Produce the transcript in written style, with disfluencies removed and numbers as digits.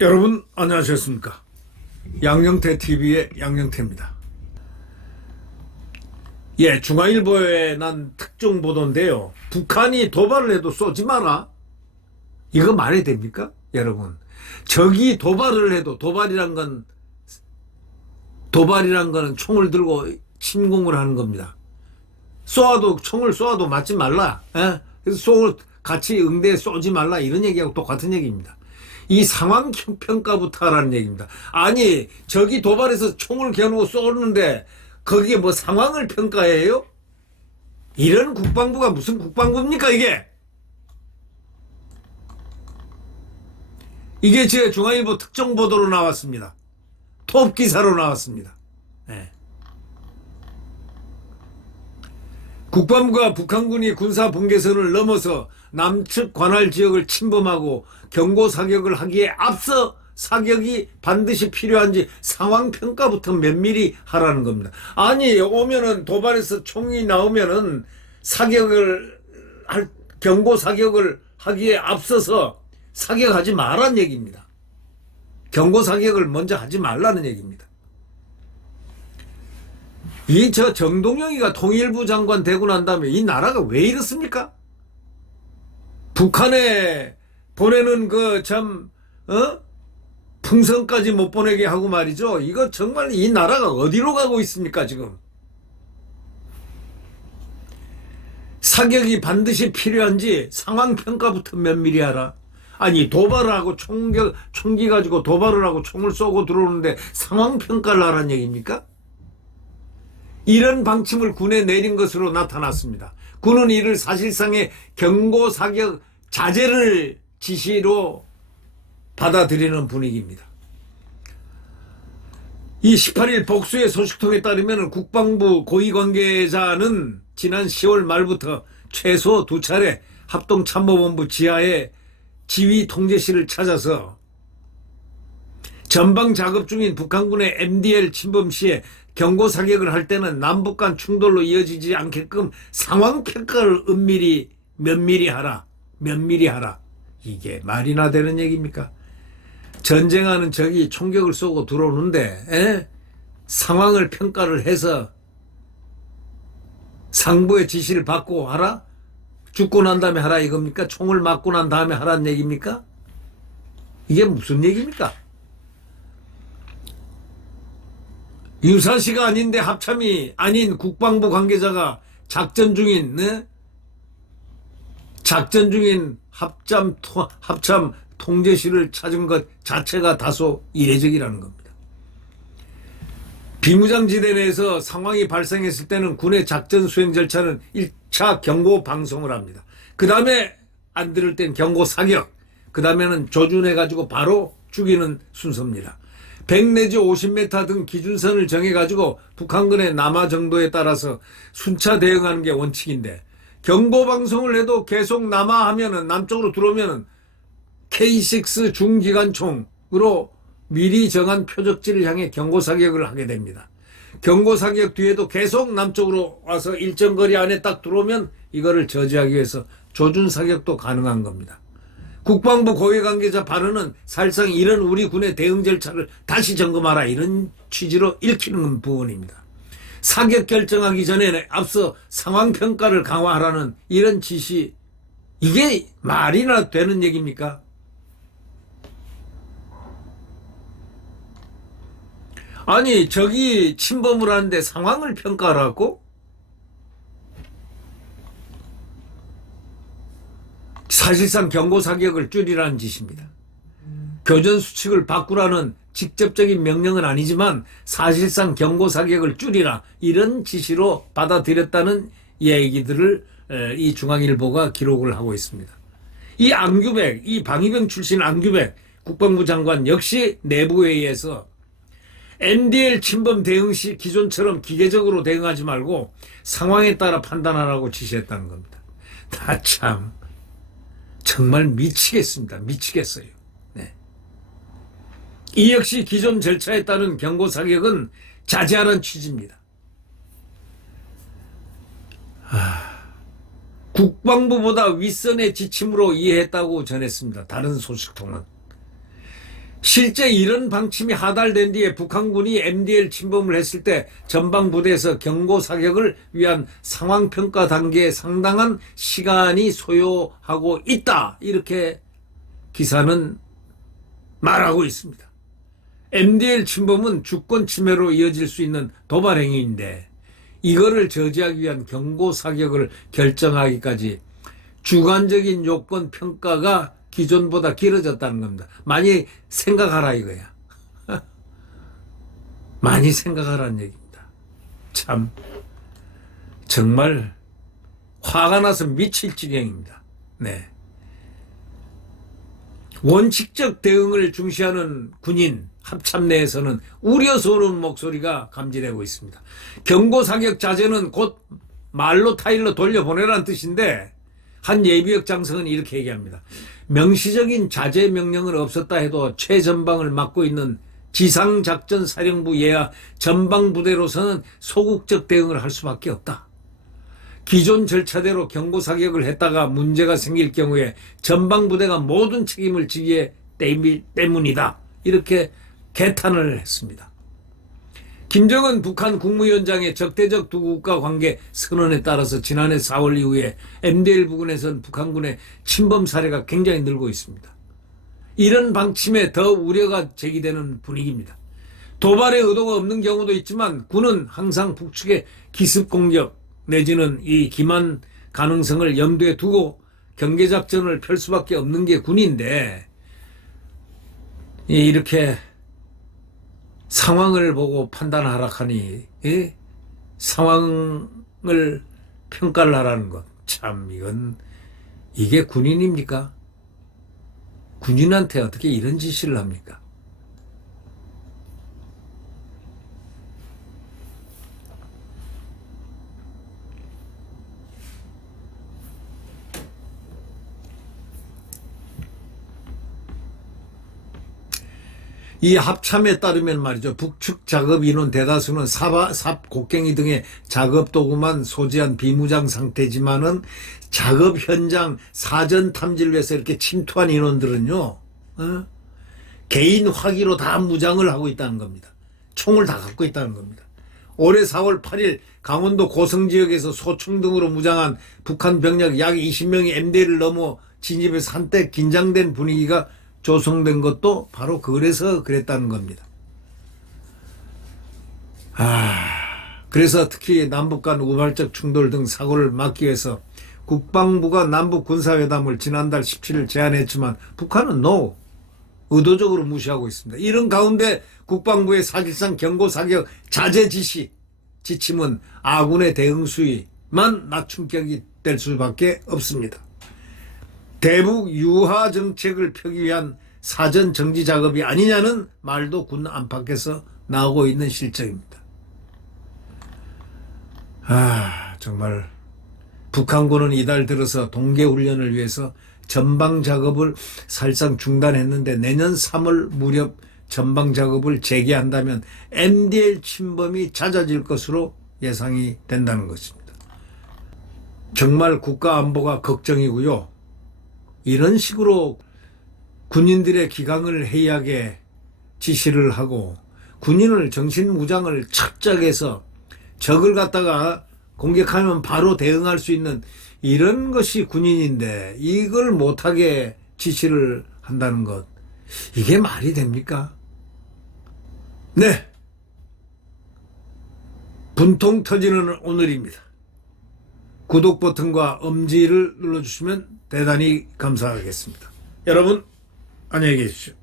여러분 안녕하셨습니까? 양영태TV의 양영태입니다. 예, 중앙일보에 난 특종 보도인데요. 북한이 도발을 해도 쏘지 마라. 이거 말이 됩니까? 여러분, 적이 도발을 해도 도발이란 거는 총을 들고 침공을 하는 겁니다. 총을 쏘아도 맞지 말라. 예? 그래서 같이 응대에 쏘지 말라. 이런 얘기하고 똑같은 얘기입니다. 이 상황 평가부터 하라는 얘기입니다. 아니, 적이 도발해서 총을 겨누고 쏘는데 거기에 뭐 상황을 평가해요? 이런 국방부가 무슨 국방부입니까 이게? 이게 제 중앙일보 특정 보도로 나왔습니다. 톱 기사로 나왔습니다. 네. 국방부가 북한군이 군사 분계선을 넘어서 남측 관할 지역을 침범하고 경고 사격을 하기에 앞서 사격이 반드시 필요한지 상황 평가부터 면밀히 하라는 겁니다. 아니, 오면은 도발해서 총이 나오면은 경고 사격을 하기에 앞서서 사격하지 말라는 얘기입니다. 경고 사격을 먼저 하지 말라는 얘기입니다. 저 정동영이가 통일부 장관 되고 난 다음에 이 나라가 왜 이렇습니까? 북한에 보내는 풍선까지 못 보내게 하고 말이죠. 이거 정말 이 나라가 어디로 가고 있습니까 지금? 사격이 반드시 필요한지 상황평가부터 면밀히 하라. 아니, 도발을 하고 총기 가지고 도발을 하고 총을 쏘고 들어오는데 상황평가를 하라는 얘기입니까? 이런 방침을 군에 내린 것으로 나타났습니다. 군은 이를 사실상의 경고 사격 자제를 지시로 받아들이는 분위기입니다. 이 18일 복수의 소식통에 따르면 국방부 고위 관계자는 지난 10월 말부터 최소 2차례 합동참모본부 지하에 지휘 통제실을 찾아서 전방 작업 중인 북한군의 MDL 침범 시에 경고 사격을 할 때는 남북 간 충돌로 이어지지 않게끔 상황 평가를 면밀히 하라. 이게 말이나 되는 얘기입니까? 전쟁하는 적이 총격을 쏘고 들어오는데 상황을 평가를 해서 상부의 지시를 받고 하라? 죽고 난 다음에 하라 이겁니까? 총을 맞고 난 다음에 하라는 얘기입니까? 이게 무슨 얘기입니까? 유사시가 아닌데 합참이 아닌 국방부 관계자가 작전 중인 합참 통제실을 찾은 것 자체가 다소 이례적이라는 겁니다. 비무장지대 내에서 상황이 발생했을 때는 군의 작전 수행 절차는 1차 경고 방송을 합니다. 그 다음에 안 들을 땐 경고 사격, 그 다음에는 조준해가지고 바로 죽이는 순서입니다. 100 내지 50m 등 기준선을 정해가지고 북한군의 남하 정도에 따라서 순차 대응하는 게 원칙인데, 경보 방송을 해도 계속 남하하면은 남쪽으로 들어오면은 K6 중기관총으로 미리 정한 표적지를 향해 경고 사격을 하게 됩니다. 경고 사격 뒤에도 계속 남쪽으로 와서 일정 거리 안에 딱 들어오면 이거를 저지하기 위해서 조준 사격도 가능한 겁니다. 국방부 고위 관계자 발언은 사실상 이런 우리 군의 대응 절차를 다시 점검하라 이런 취지로 읽히는 부분입니다. 사격 결정하기 전에 앞서 상황 평가를 강화하라는 이런 지시, 이게 말이나 되는 얘기입니까? 아니, 적이 침범을 하는데 상황을 평가하라고? 사실상 경고 사격을 줄이라는 짓입니다. 교전 수칙을 바꾸라는 직접적인 명령은 아니지만 사실상 경고 사격을 줄이라 이런 지시로 받아들였다는 얘기들을 이 중앙일보가 기록을 하고 있습니다. 이 안규백, 이 방위병 출신 안규백 국방부 장관 역시 내부회의에서 MDL 침범 대응 시 기존처럼 기계적으로 대응하지 말고 상황에 따라 판단하라고 지시했다는 겁니다. 나 참 정말 미치겠습니다. 미치겠어요. 네. 이 역시 기존 절차에 따른 경고 사격은 자제하라는 취지입니다. 국방부보다 윗선의 지침으로 이해했다고 전했습니다. 다른 소식통은. 실제 이런 방침이 하달된 뒤에 북한군이 MDL 침범을 했을 때 전방부대에서 경고 사격을 위한 상황평가 단계에 상당한 시간이 소요하고 있다. 이렇게 기사는 말하고 있습니다. MDL 침범은 주권 침해로 이어질 수 있는 도발 행위인데 이거를 저지하기 위한 경고 사격을 결정하기까지 주관적인 요건 평가가 기존보다 길어졌다는 겁니다. 많이 생각하라 이거야. 많이 생각하라는 얘기입니다. 참 정말 화가 나서 미칠 지경입니다. 네. 원칙적 대응을 중시하는 군인 합참 내에서는 우려스러운 목소리가 감지되고 있습니다. 경고 사격 자제는 곧 말로 타일로 돌려보내라는 뜻인데 한 예비역 장성은 이렇게 얘기합니다. 명시적인 자제 명령은 없었다 해도 최전방을 맡고 있는 지상작전사령부 예하 전방부대로서는 소극적 대응을 할 수밖에 없다. 기존 절차대로 경고 사격을 했다가 문제가 생길 경우에 전방부대가 모든 책임을 지기에 때문이다. 이렇게 개탄을 했습니다. 김정은 북한 국무위원장의 적대적 두 국가 관계 선언에 따라서 지난해 4월 이후에 MDL 부근에선 북한군의 침범 사례가 굉장히 늘고 있습니다. 이런 방침에 더 우려가 제기되는 분위기입니다. 도발의 의도가 없는 경우도 있지만 군은 항상 북측의 기습 공격 내지는 이 기만 가능성을 염두에 두고 경계작전을 펼 수밖에 없는 게 군인데 이렇게 상황을 보고 판단하라 하니 상황을 평가를 하라는 것. 참 이게 군인입니까? 군인한테 어떻게 이런 지시를 합니까? 이 합참에 따르면 말이죠. 북측 작업 인원 대다수는 삽, 곡괭이 등의 작업 도구만 소지한 비무장 상태지만은 작업 현장 사전 탐지를 위해서 이렇게 침투한 인원들은요, 개인 화기로 다 무장을 하고 있다는 겁니다. 총을 다 갖고 있다는 겁니다. 올해 4월 8일 강원도 고성 지역에서 소총 등으로 무장한 북한 병력 약 20명이 MDL을 넘어 진입해서 한때 긴장된 분위기가 조성된 것도 바로 그래서 그랬다는 겁니다. 그래서 특히 남북 간 우발적 충돌 등 사고를 막기 위해서 국방부가 남북 군사회담을 지난달 17일 제안했지만 북한은 의도적으로 무시하고 있습니다. 이런 가운데 국방부의 사실상 경고 사격 자제 지침은 아군의 대응 수위만 낮춤격이 될 수밖에 없습니다. 대북 유화 정책을 펴기 위한 사전 정지 작업이 아니냐는 말도 군 안팎에서 나오고 있는 실정입니다. 정말 북한군은 이달 들어서 동계훈련을 위해서 전방 작업을 사실상 중단했는데 내년 3월 무렵 전방 작업을 재개한다면 MDL 침범이 잦아질 것으로 예상이 된다는 것입니다. 정말 국가 안보가 걱정이고요. 이런 식으로 군인들의 기강을 해이하게 지시를 하고 군인을 정신무장을 착착해서 적을 갖다가 공격하면 바로 대응할 수 있는 이런 것이 군인인데 이걸 못하게 지시를 한다는 것, 이게 말이 됩니까? 네, 분통 터지는 오늘입니다. 구독 버튼과 엄지를 눌러주시면 대단히 감사하겠습니다. 여러분 안녕히 계십시오.